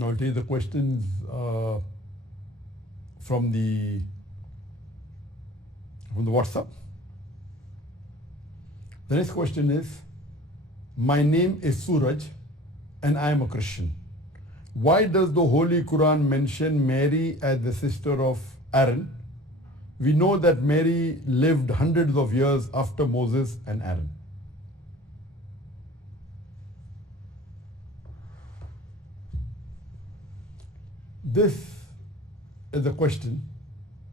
I'll take the questions from the WhatsApp. The next question is, my name is Suraj and I am a Christian. Why does the Holy Quran mention Mary as the sister of Aaron? We know that Mary lived hundreds of years after Moses and Aaron. This is a question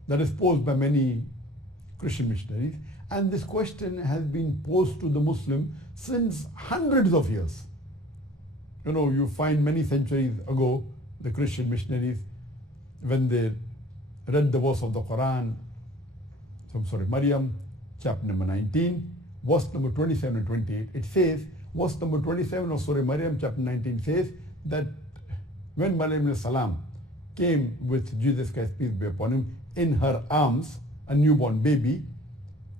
that is posed by many Christian missionaries, and this question has been posed to the Muslim since hundreds of years. You know, you find many centuries ago, the Christian missionaries, when they read the verse of the Quran, Maryam, chapter number 19, verse number 27 and 28, it says, verse number 27 of Surah Maryam, chapter 19 says that when Maryam salam came with Jesus Christ, peace be upon him, in her arms, a newborn baby,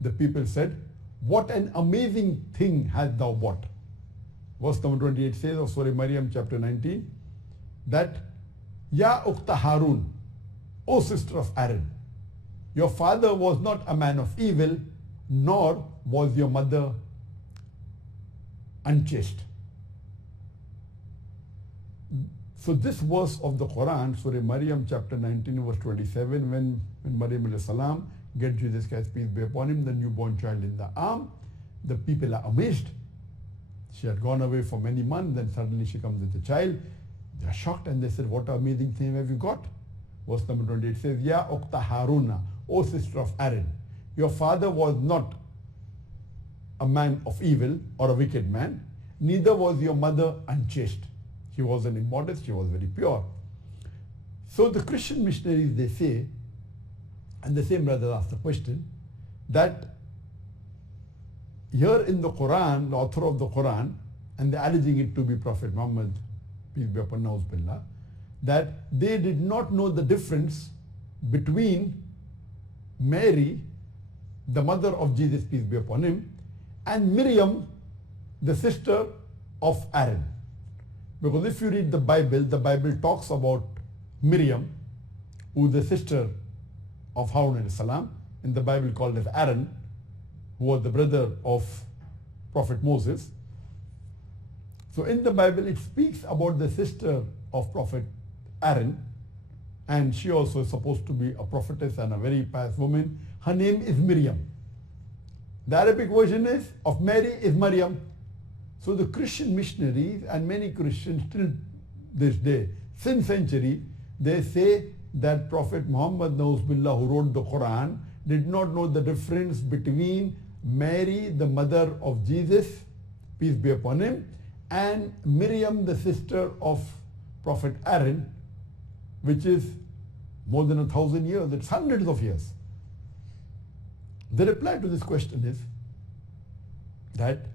the people said, what an amazing thing hast thou bought. Verse number 28 says of Surah Maryam chapter 19 that, Ya Akthar Haroon, O sister of Aaron, your father was not a man of evil, nor was your mother unchaste. So this verse of the Quran, Surah Maryam chapter 19 verse 27, when Maryam alayhi salam get Jesus Christ, peace be upon him, the newborn child in the arm, the people are amazed. She had gone away for many months, then suddenly she comes with the child. They are shocked and they said, what amazing thing have you got? Verse number 28 says, Ya Akthar Haruna, O sister of Aaron, your father was not a man of evil or a wicked man, neither was your mother unchaste. She wasn't immodest, she was very pure. So the Christian missionaries, they say, and the same brother asked the question, that here in the Quran, the author of the Quran, and they're alleging it to be Prophet Muhammad, peace be upon him, that they did not know the difference between Mary, the mother of Jesus, peace be upon him, and Miriam, the sister of Aaron. Because if you read the Bible talks about Miriam, who is the sister of Haroon alayhi salam, in the Bible called as Aaron, who was the brother of Prophet Moses. So in the Bible it speaks about the sister of Prophet Aaron, and she also is supposed to be a prophetess and a very pious woman. Her name is Miriam. The Arabic version is of Mary is Maryam. So the Christian missionaries and many Christians till this day, since century, they say that Prophet Muhammad Nauzbillah, who wrote the Quran, did not know the difference between Mary, the mother of Jesus, peace be upon him, and Miriam, the sister of Prophet Aaron, which is more than 1,000 years, it's hundreds of years. The reply to this question is that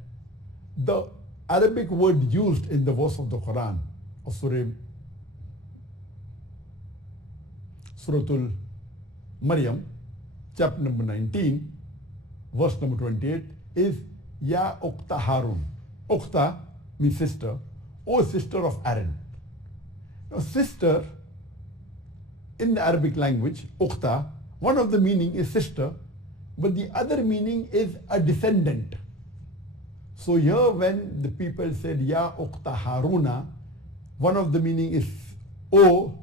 the Arabic word used in the verse of the Quran, of Suratul Maryam, chapter number 19, verse number 28, is Ya Akthar Haroon. Akthar means sister, O sister of Aaron. Now sister, in the Arabic language, Akthar, one of the meaning is sister, but the other meaning is a descendant. So here when the people said Ya Akthar Haruna, one of the meaning is O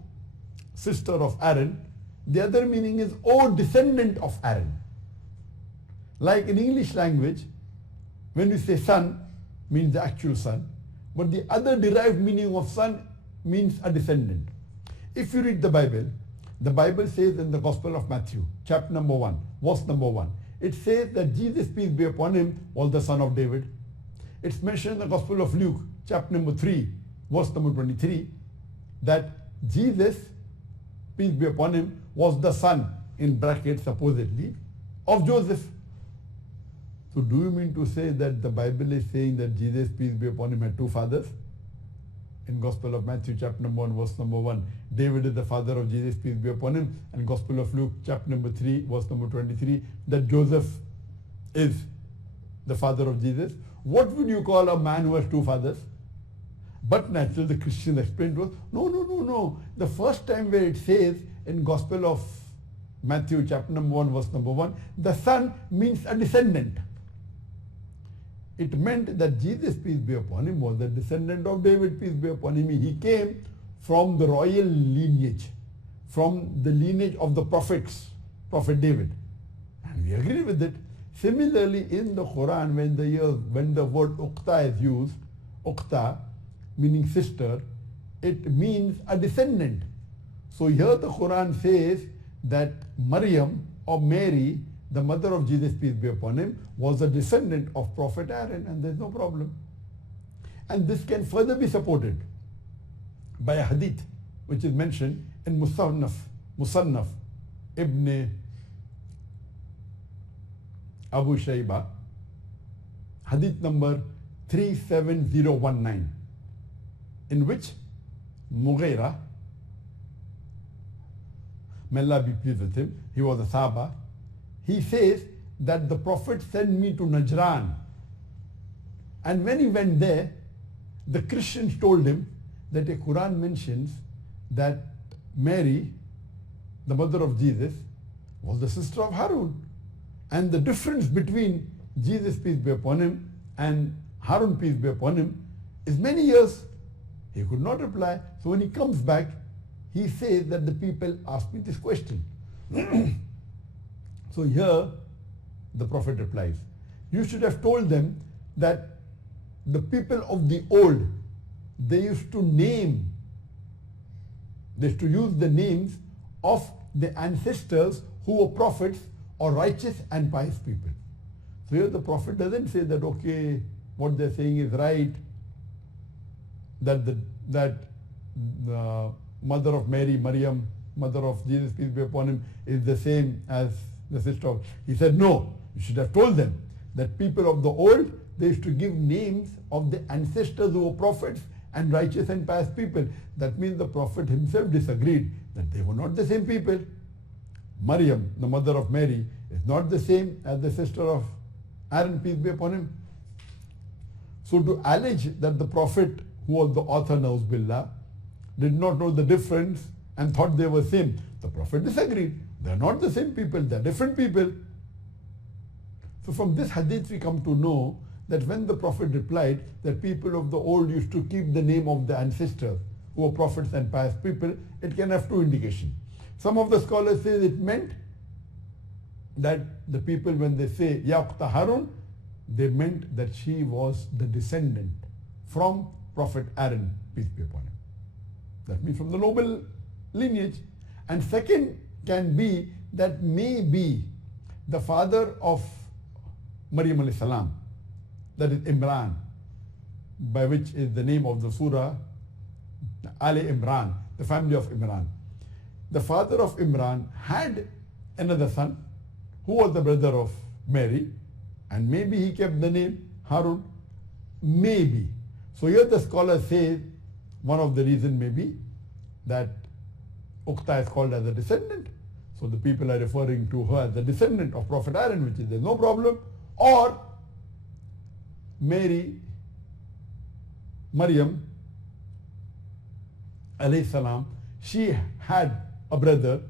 sister of Aaron, the other meaning is O descendant of Aaron. Like in English language, when we say son, means the actual son, but the other derived meaning of son means a descendant. If you read the Bible says in the Gospel of Matthew, chapter number 1, verse number 1, it says that Jesus, peace be upon him, was the son of David. It's mentioned in the Gospel of Luke, chapter number 3, verse number 23, that Jesus, peace be upon him, was the son, in brackets supposedly, of Joseph. So do you mean to say that the Bible is saying that Jesus, peace be upon him, had two fathers? In Gospel of Matthew, chapter number 1, verse number 1, David is the father of Jesus, peace be upon him. And Gospel of Luke, chapter number 3, verse number 23, that Joseph is the father of Jesus. What would you call a man who has two fathers? But naturally the Christians explained to us, no. The first time where it says in Gospel of Matthew chapter number 1 verse number 1, the son means a descendant. It meant that Jesus, peace be upon him, was the descendant of David, peace be upon him. He came from the royal lineage, from the lineage of the prophets, Prophet David. And we agree with it. Similarly, in the Qur'an, when the word uqta is used, uqta, meaning sister, it means a descendant. So here the Qur'an says that Maryam or Mary, the mother of Jesus, peace be upon him, was a descendant of Prophet Aaron, and there's no problem. And this can further be supported by a hadith which is mentioned in Musannaf Ibn Abu Shayba, hadith number 37019, in which Mughira, may Allah be pleased with him, he was a Sahaba, he says that the Prophet sent me to Najran, and when he went there, the Christians told him that the Quran mentions that Mary, the mother of Jesus, was the sister of Haroon. And the difference between Jesus, peace be upon him, and Haroon, peace be upon him, is many years. He could not reply. So when he comes back, he says that the people asked me this question. So here the Prophet replies, you should have told them that the people of the old, they used to use the names of the ancestors who were prophets or righteous and pious people. So here the Prophet doesn't say that, okay, what they're saying is right, that the mother of Mary, Maryam, mother of Jesus, peace be upon him, is the same as the sister of. He said, no, you should have told them that people of the old, they used to give names of the ancestors who were prophets and righteous and pious people. That means the Prophet himself disagreed that they were not the same people. Maryam, the mother of Mary, is not the same as the sister of Aaron, peace be upon him. So to allege that the Prophet, who was the author, Nauz Billah, did not know the difference and thought they were same, the Prophet disagreed. They are not the same people, they are different people. So from this hadith we come to know that when the Prophet replied that people of the old used to keep the name of the ancestors who were prophets and pious people, it can have two indications. Some of the scholars say it meant that the people, when they say Ya Akthar Haroon, they meant that she was the descendant from Prophet Aaron, peace be upon him. That means from the noble lineage. And second can be that maybe the father of Maryam alayhi salam, that is Imran, by which is the name of the surah, Ali Imran, the family of Imran. The father of Imran had another son who was the brother of Mary, and maybe he kept the name Haroon. Maybe. So here the scholar says one of the reasons may be that Uqta is called as a descendant. So the people are referring to her as the descendant of Prophet Aaron, which is there's no problem. Or Maryam alayhi salam, she had a brother,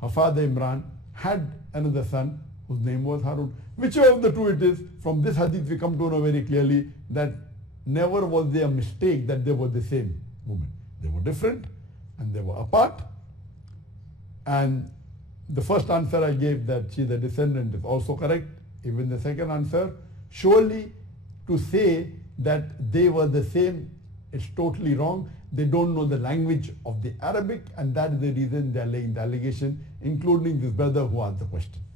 her father Imran had another son whose name was Haroon. Whichever of the two it is, from this hadith we come to know very clearly that never was there a mistake that they were the same woman. They were different and they were apart. And the first answer I gave, that she is a descendant, is also correct. Even the second answer, surely to say that they were the same, it's totally wrong. They don't know the language of the Arabic, and that is the reason they are laying the allegation, including this brother who asked the question.